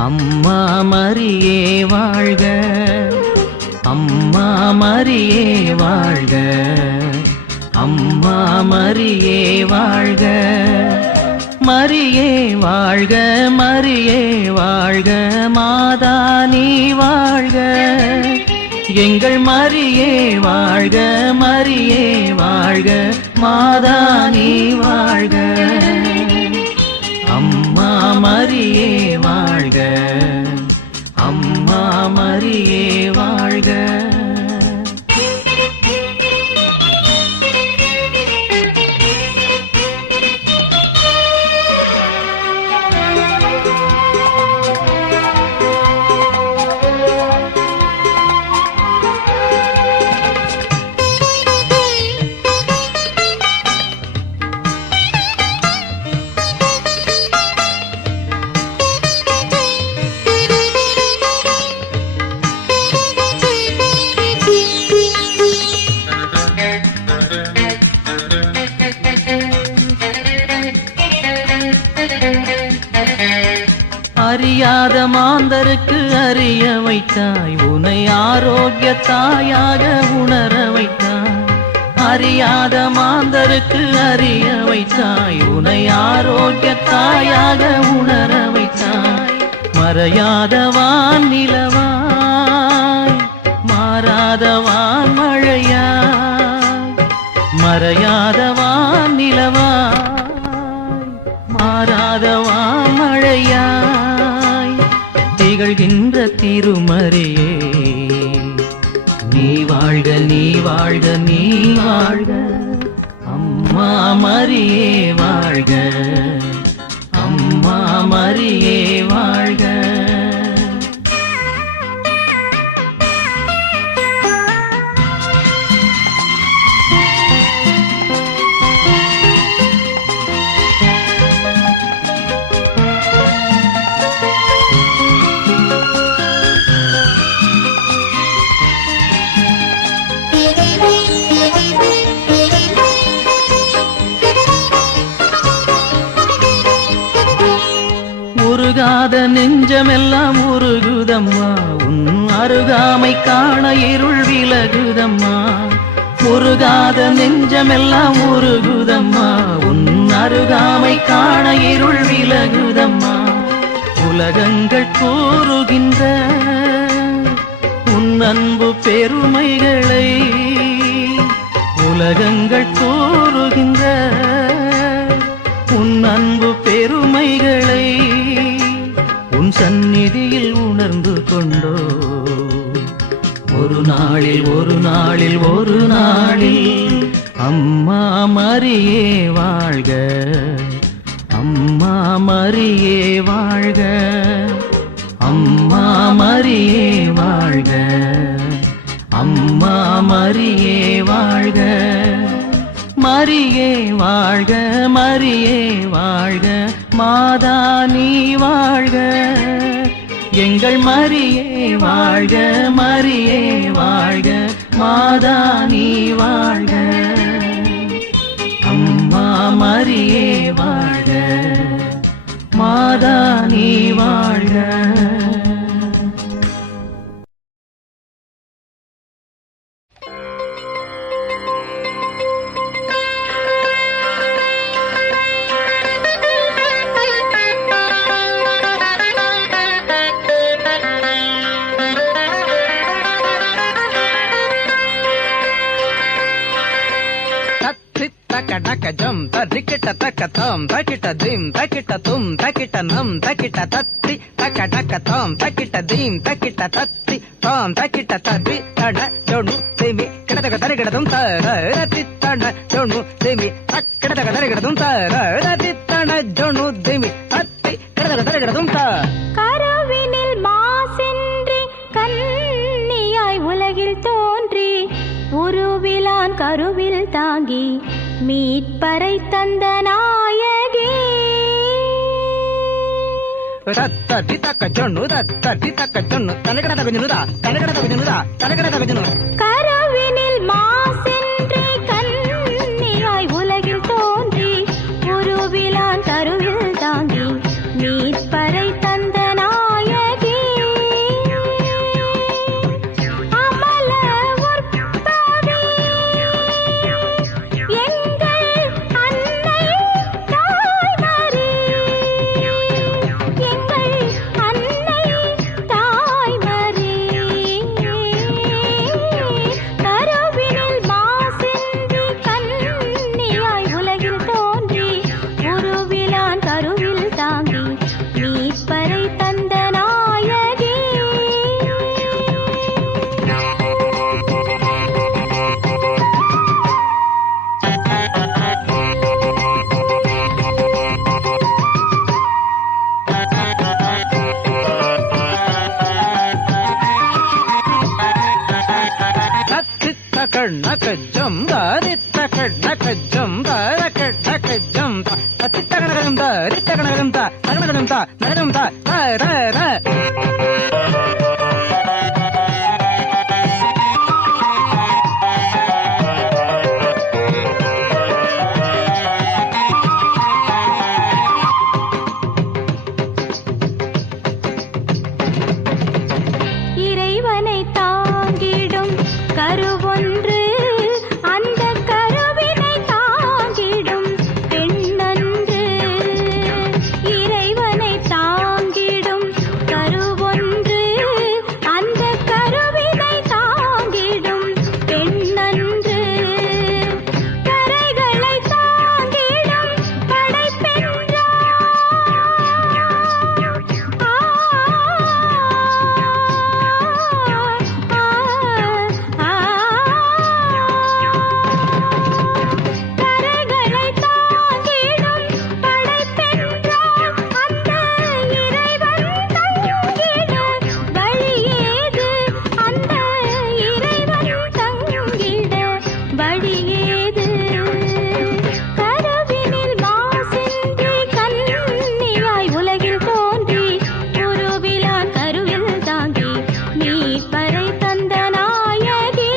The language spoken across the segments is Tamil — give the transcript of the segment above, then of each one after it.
அம்மா மரியே வாழ்க, அம்மா மரியே வாழ்க, அம்மா மரியே வாழ்க, மரியே வாழ்க, மரியே வாழ்க, மாதா நீ வாழ்க, எங்கள் மரியே வாழ்க, மரியே வாழ்க, மாதா நீ வாழ்க. அம்மா மரியே வாழ்க, அம்மா மரியே வாழ்க. அறியாத மாந்தருக்கு அறிய வைத்தாய், உனை ஆரோக்கிய தாயாக உணர வைத்தாய். அறியாத மாந்தருக்கு அறிய வைத்தாய், உனை ஆரோக்கிய தாயாக உணர வைத்தாய். மறையாதவான் நிலவாய், மாறாதவான் மழையாய், மறையாதவான் நிலவாய், மாறாதவான் மழையாய், திகழ்கின்ற திருமரியே நீ வாழ்க, நீ வாழ்க, நீ வாழ்க. அம்மா மரியே வாழ்க, அம்மா மரியே வாழ்க. உருகாத நெஞ்சமெல்லாம் உருகுதம்மா, உன் அருகாமை காண இருள் விலகுதம்மா. உருகாத நெஞ்சமெல்லாம் உருகுதம்மா, உன் அருகாமை காண இருள் விலகுதம்மா. உலகங்கள் கூறுகின்ற உன் அன்பு பெருமைகளை, உலகங்கள் கூறுகின்ற உன் அன்பு பெருமைகளை உன் சந்நிதியில் உணர்ந்து கொண்டோ. ஒரு நாளில் ஒரு நாளில் ஒரு நாளில் அம்மா மரியே வாழ்க, அம்மா மரியே வாழ்க, அம்மா மரியே வாழ்க, அம்மா மரியே வாழ்க. மரியே வாழ்க, மரியே வாழ்க, மாதா நீ வாழ்க, எங்கள் மரியே வாழ்க, மரியே வாழ்க, மாதா நீ வாழ்க. அம்மா மரியே வாழ்க, மாதா நீ வாழ்க. Jum, takita taka tom, takita dim, takita tum, takita num, takita tatti, taka taka tom, takita dim, takita tatti, tom, takita tatti, tada, jonu, demi, kada taka tarikadum tada, rati tada, jonu, demi, kada taka tarikadum tada, rati tada, jonu, demi, tatti, kada taka tarikadum tada. கரவினில் மாசென்றி கன்னியாய் உலகில் தோன்றி உருவிலான் கருவில் தாங்கி மீட்பரை தந்த நாயகே. தத்தி தக்க ஜொன்னு, தத்தி தக்க ஜொன்னு, தனக்கட தக்க ஜொன்னுதா, தனக்கட தக்க ஜொன்னுதா, தனக்கட தக்க ஜொன்னு. கரவினில் மாசென்றி கன்னியாய் உலகில் தோன்றி உருவிலான் கருவில் தாங்கி மீட்பரை தந்த நாயகே. கண்ணகஜம் தாரித்த கண்ணகஜம் தாரகஜம் தத்தித்தகனகம் தாரித்தகனகம் தா தகனகம் தா நகனம் தா ர இறைவனை தாங்கிடும் கருவொன்று அந்த கருவினை தாங்கிடும் பெண்ணன்று இறைவனை தாங்கிடும் கருவொன்று அந்த கருவினை தாங்கிடும் பெண்ணன்று கரைகளை தாங்கிடும் படைப்பென்றார் கரைகளை தாங்கிடும் படைப்பென்றார் அந்த இறைவன் தங்கிட வழியேது அந்த இறைவன் தங்கிட வழியேது கருவினில் மாசின்றி கன்னியாய் உலகில் தோன்றி உருவிலா கருவில் தாங்கி நீ பறை தந்த நாயகி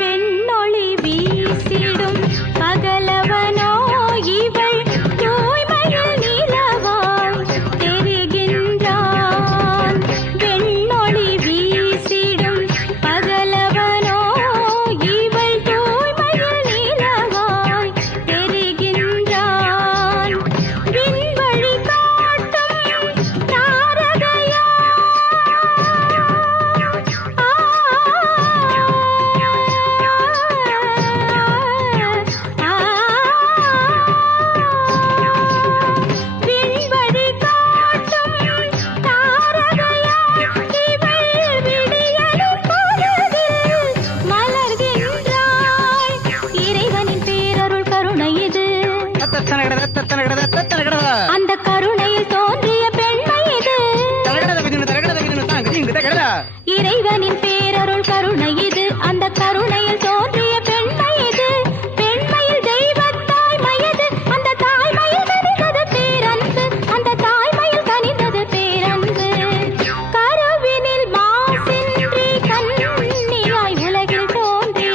வெண்ணொளி வீசிடும் பகலவனோ இவள் தூய்மையில் நிலவாய் தெரிகின்றான் வெண்ணொளி வீசிடும் பகலவனோ இவள் தூய்மையில் நிலவாய் தெரிகின்றான் விண்வழி காட்டும் தாரகையா விண்வழி காட்டும் தாரகையா இவள் விடியலும் பொழுதில் மலர்கின்றாய் இறைவனின் பேரருள் கருணை இது அந்த கருணையில் தோன்றிய பெண்மை இது இறைவனின் பேரருள் கருணை இது அந்த கருணையில் தோன்றிய பெண்மை இது பெண்மையில் தெய்வத்தாய் மயது அந்த தாய்மையில் கனிந்தது பேரன்பு அந்த தாய்மையில் கனிந்தது பேரன்பு கருவினில் மாசின்றி கன்னியாய் உலகில் தோன்றி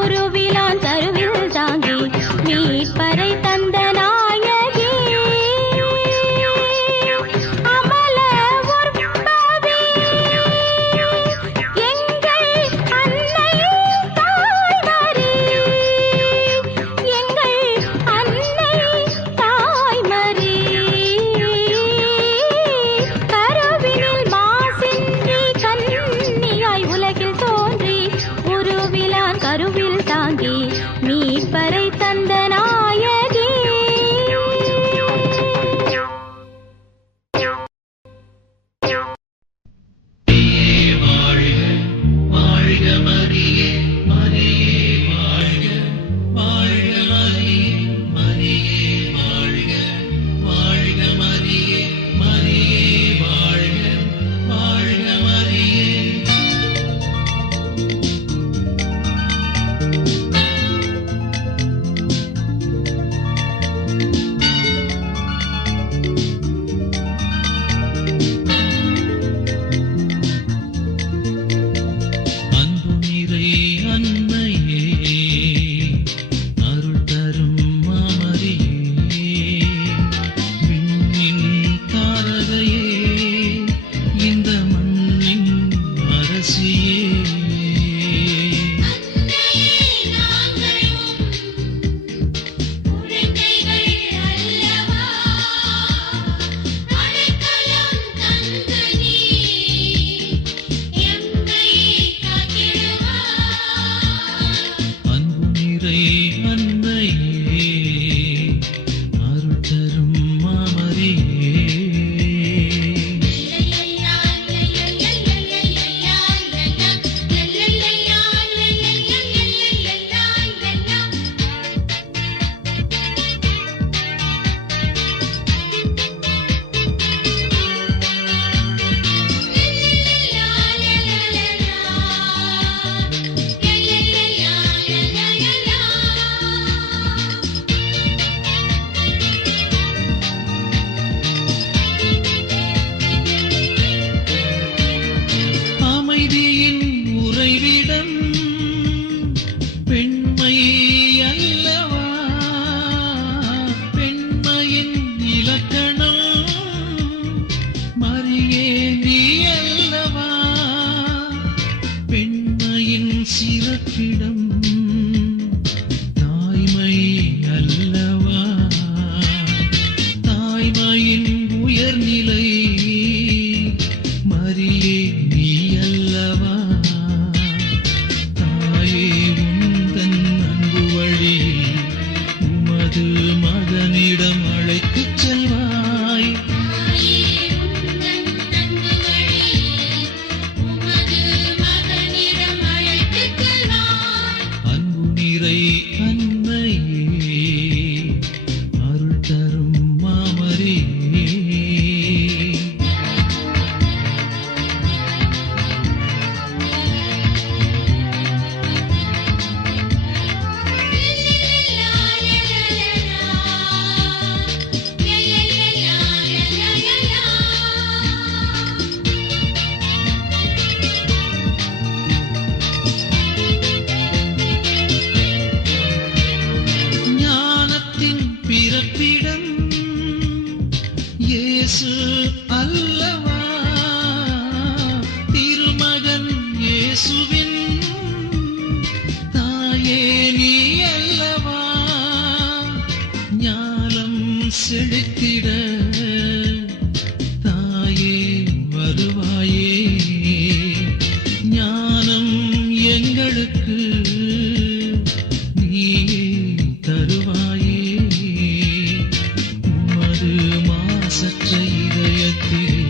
உருவிலான் கருவில் தாங்கி மீட்பறை தந்த நாயகி அமல உற்பவி எங்கள் அமைதியின் உறைவிடம் பெண்மை அல்லவா? பெண்மையின் இலக்கணம் மரியே நீ அல்லவா? பெண்மையின் சிறப்பிடம் தாய்மை அல்லவா? தாய்மையின் உயர்நிலை மரியே நீ அல்லவா? தாயே உந்தன் அன்பு வழியில் உமது மகனிடம் அழைத்துச் செல்வாய். அன்பு நிறை அன்னையே அருள் தரும் மாமரியே. ஞானத்தின் பிறப்பிடம் இயேசு அல்லவா? திருமகன் இயேசுவின் தாயே நீ அல்லவா? ஞானம் செழித்திட தாயே வருவாயே. ஞானம் எங்களுக்கு நீயே தருவாயே. உமது மாசற்ற இதயத்திலே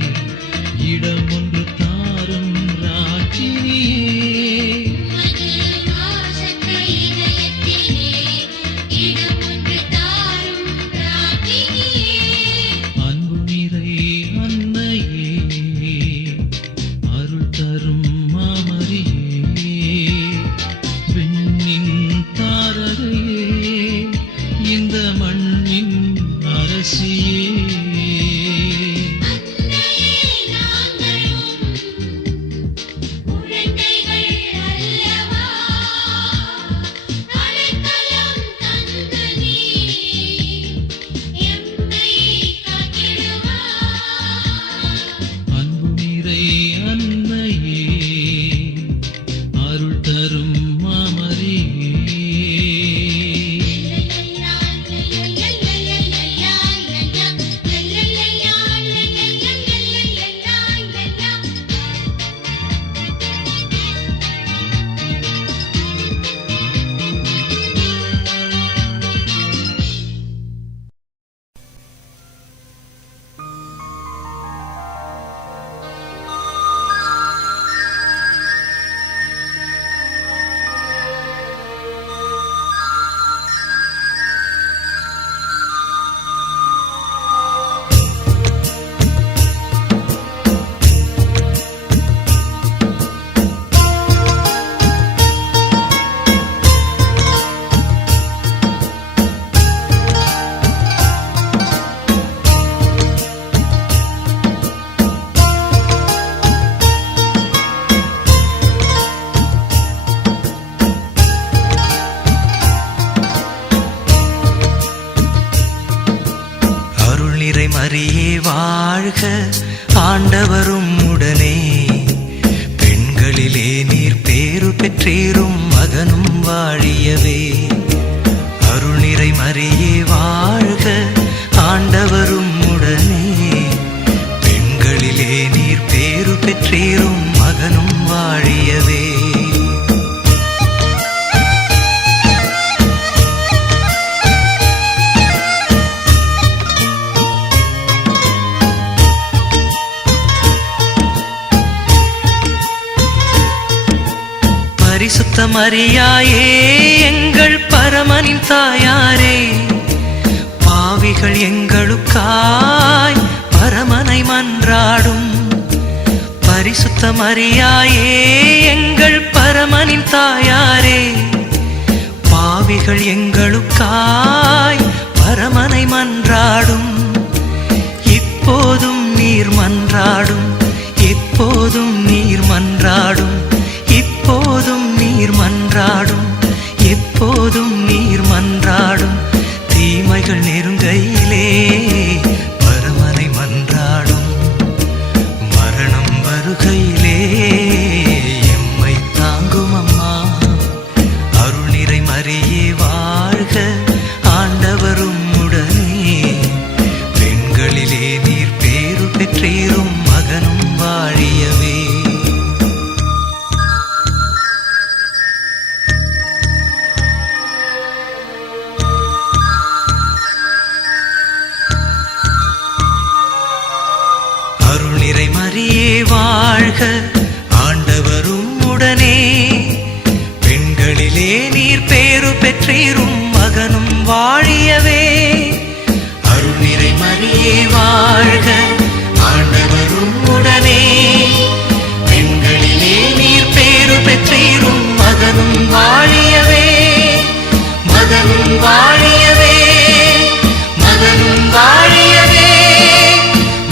இடம் ஒன்று தாரும் ராஜினியே. அன்பு நிறை அன்னையே அருள் தரும் மாமரியே. விண்ணின் தாரகையே இந்த மண்ணின் அரசியே. அன்பு நிறை அன்னையே அருள் தரும் மாமரியே. மரியே வாழ்க, ஆண்டவரும் உடனே. பெண்களிலே நீர் பேறு பெற்றீரும், மகனும் வாழியவே. அருள்நிறை மரியே வாழ்க, ஆண்டவரும் உடனே. பெண்களிலே நீர் பேறு பெற்றீரும், மகனும் வாழியவே. பரிசுத்த மரியாயே, எங்கள் பரமனின் தாயாரே, பாவிகள் எங்களுக்காய் பரமனை மன்றாடும். பரிசுத்த மரியாயே, எங்கள் பரமனின் தாயாரே, பாவிகள் எங்களுக்காய் பரமனை மன்றாடும். இப்போதும் நீர் மன்றாடும், எப்போதும் இப்போதும் நீர் மன்றாடும், இப்போதும் நீர் மன்றாடும், எப்போதும் நீர் மன்றாடும். தீமைகள் நெருங்கையிலே பரமனை மன்றாடும், மரணம் வருகையிலே எம்மை தாங்கும் அம்மா. அருள் நிறை மரியே வாழ்க, ஆண்டவரும் உடனே. பெண்களிலே நீர் பேரு பெற்றீரும், மகனும் வாழியவே. அருள் நிறை மரியே வாழ்க, ஆண்டவரும் உடனே. பெண்களிலே நீர் பேரு பெற்றீரும், மகனும் வாழியவே. அருள் நிறை மரியே வாழ்க, ஆண்டவரும் உடனே. பெண்களிலே நீர் பேரு பெற்றீரும், மகனும் வாழியவே. மகனும் வாழியவே, மகனும் வாழியவே,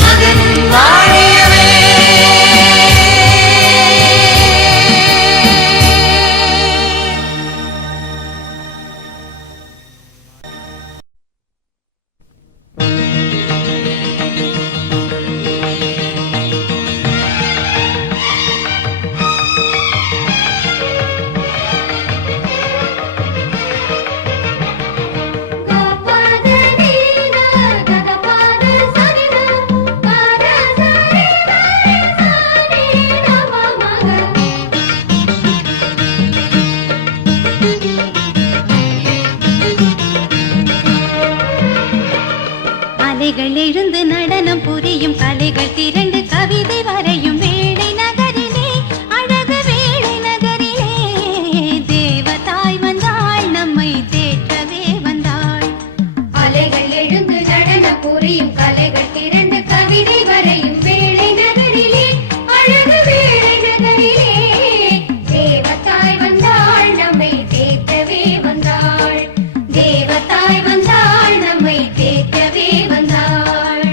மகனும் வாழியவே. அலைகள் எழுந்து நடனம் புரியும், கலைகள் திரண்டு கவிதை வரையும் வேளை நகரிலே, அழகு வேளை நகரிலே. தேவதாய் வந்தாள், நம்மை தேற்றவே வந்தாள். அலைகள் எழுந்து நடனம் புரியும், கலைகள் திரண்டு கவிதை வரையும் வேளை நகரிலே, அழகு வேளை நகரிலே. தேவதாய் வந்தாள், நம்மை தேற்றவே வந்தாள். தேவதாய் வந்தாள், நம்மை தேற்றவே வந்தாள்.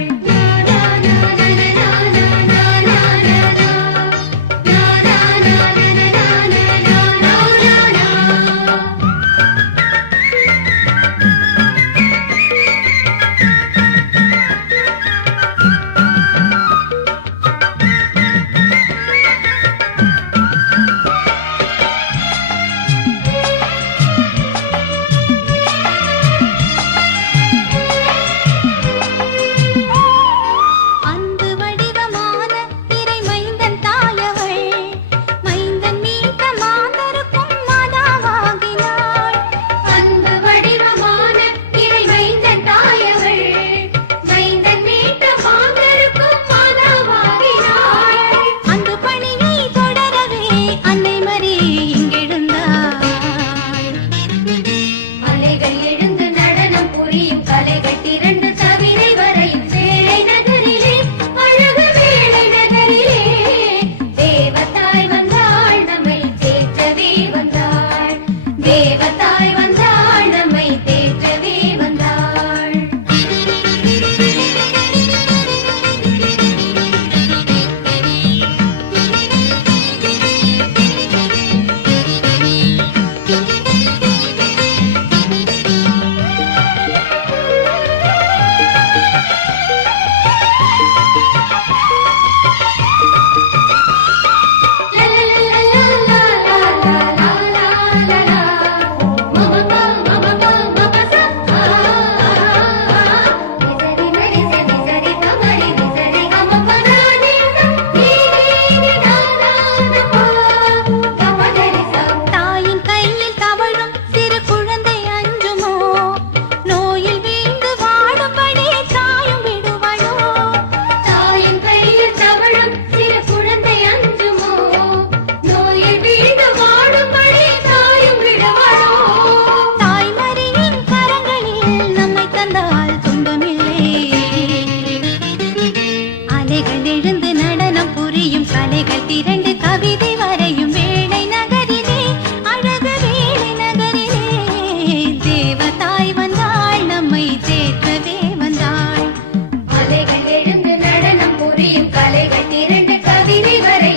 கவிதை வரை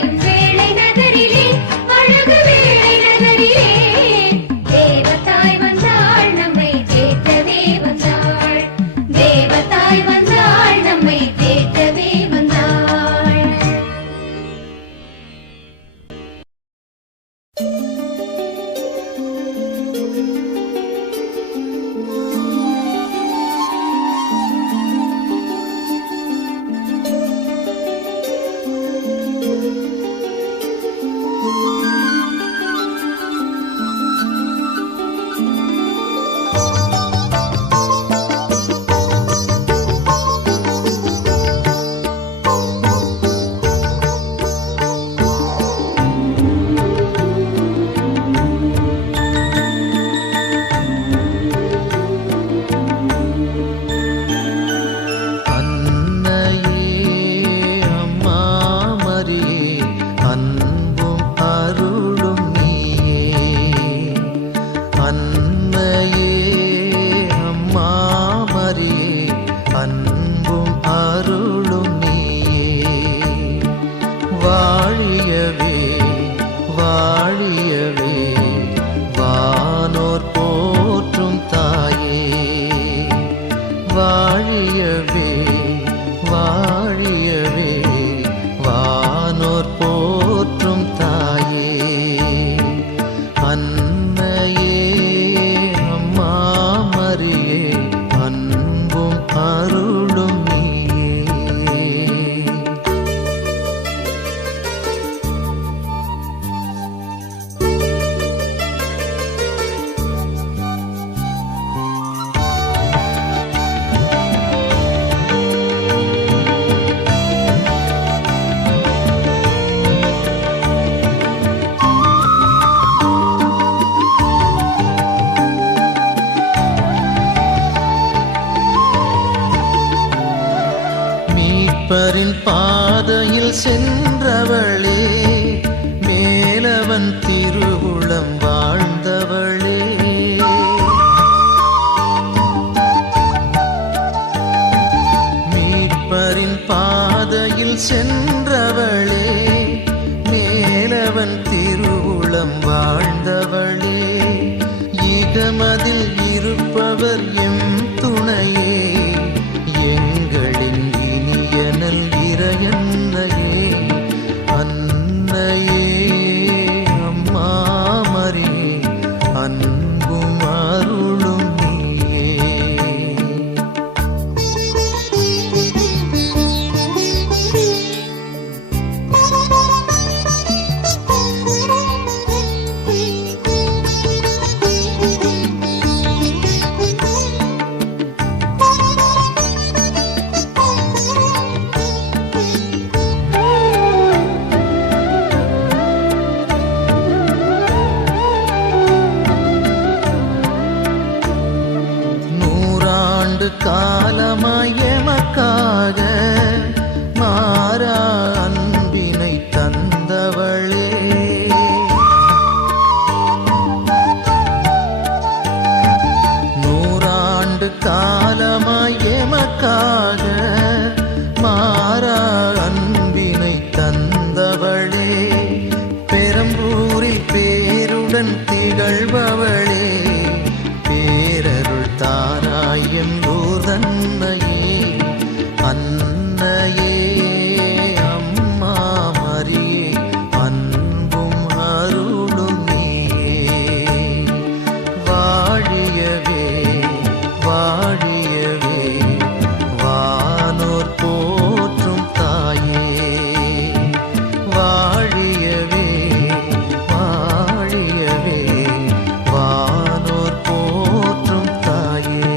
வாழியவே வாழியவே வானோர் போற்றும் தாயே வாழியவே வாழியவே வானோர் போற்றும் தாயே அன்னையே அம்மா மரியே அன்பும் அருளும் நீயே. மீட்பரின் பாதையில் சென்றவளே மேலவன் திருவுளம் வாழ்ந்தவளே மீட்பரின் பாதையில் சென்றவளே மேலவன் திருவுளம் வாழ்ந்தவளே இகமதில் இருப்பவர் எம் துணையே எங்களின் இனியனல் இறையன்னையே அன்னையே அம்மா மரியே அன்பும் அருளும் நீயே. காலமாய் எமக்காக மாறா அன்பினை தந்தவளே நூறாண்டு காலமாய் எமக்காக மாறா அன்பினை தந்தவளே பெரம்பூரில் பேருடன் திகழ்பவளே பேரருள் தாராயம் தன்னையே அன்னையே அம்மா மரியே அன்பும் அருளும் நீயே வாழியவே வாழியவே வானோர் போற்றும் தாயே வாழியவே வாழியவே வானோர் போற்றும் தாயே.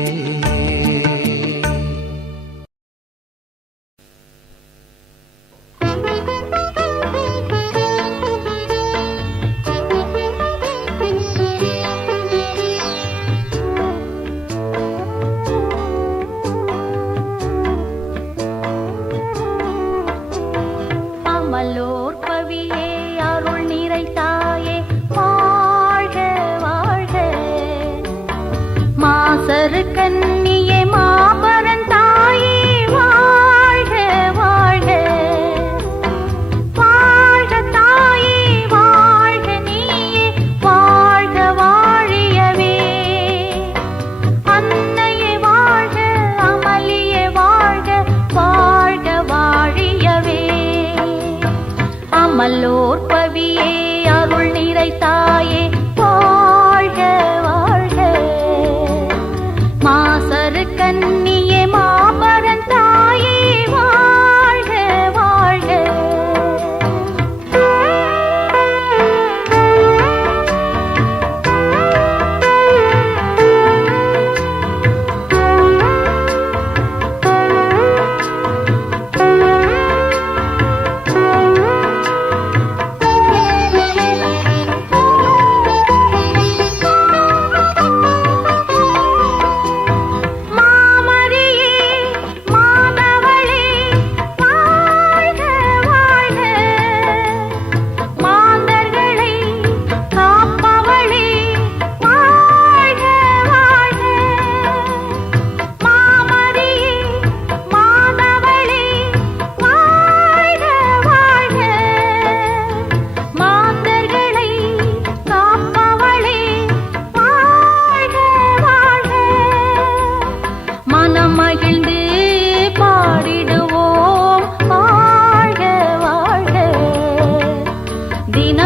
அமலோர் பவியே அருள் நிறை தாயே வாழ்க வாழ்க மாசரு கன்னியே மாபரன் தாயே வாழ்க வாழ்க வாழ்க தாயே வாழ்க நீயே வாழ்க வாழியவே அன்னையே வாழ்க அமளியே வாழ்க வாழ்க வாழியவே அமலோர் பவியே அருள் நிறை தாயே வாழ்க வாழ்க மாசரு கன்னியே மாபரன் தாயே வாழ்க வாழ்க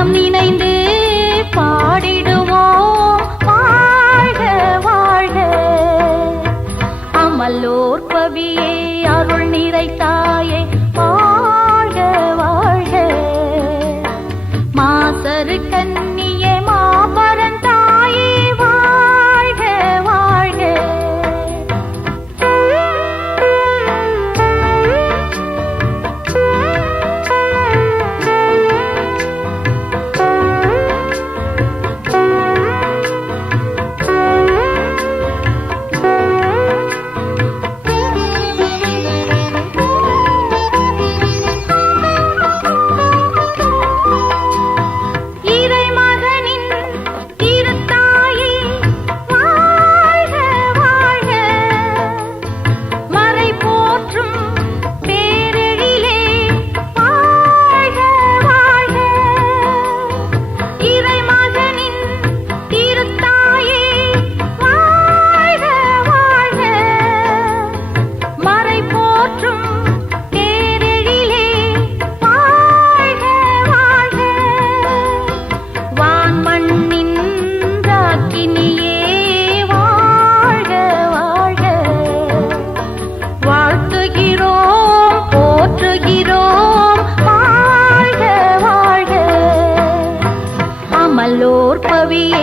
மனம் நினைந்து பாடிடுவோம் வாழ்க வாழ்க அமலோர் கவியே அருள் நிறைத்தாயே வாழ்க வாழ்க மாசரு கன்னியே மாபரன் தாயே வாழ்க வாழ்க இறைமகனின் திருத்தாயே வாழ்க வாழ்க மறை போற்றும் பேரெழிலே வாழ்க வாழ்க இறைமகனின் திருத்தாயே வாழ்க வாழ்க மறை போற்றும் பேரெழிலே வாழ்க வாழ்க வான் மண்ணின் ராக்கினியே வாழ்க வாழ்க வாழ்த்துகிறோம் போற்றுகிறோம் வாழ்க வாழ்க அமலோர் பவியே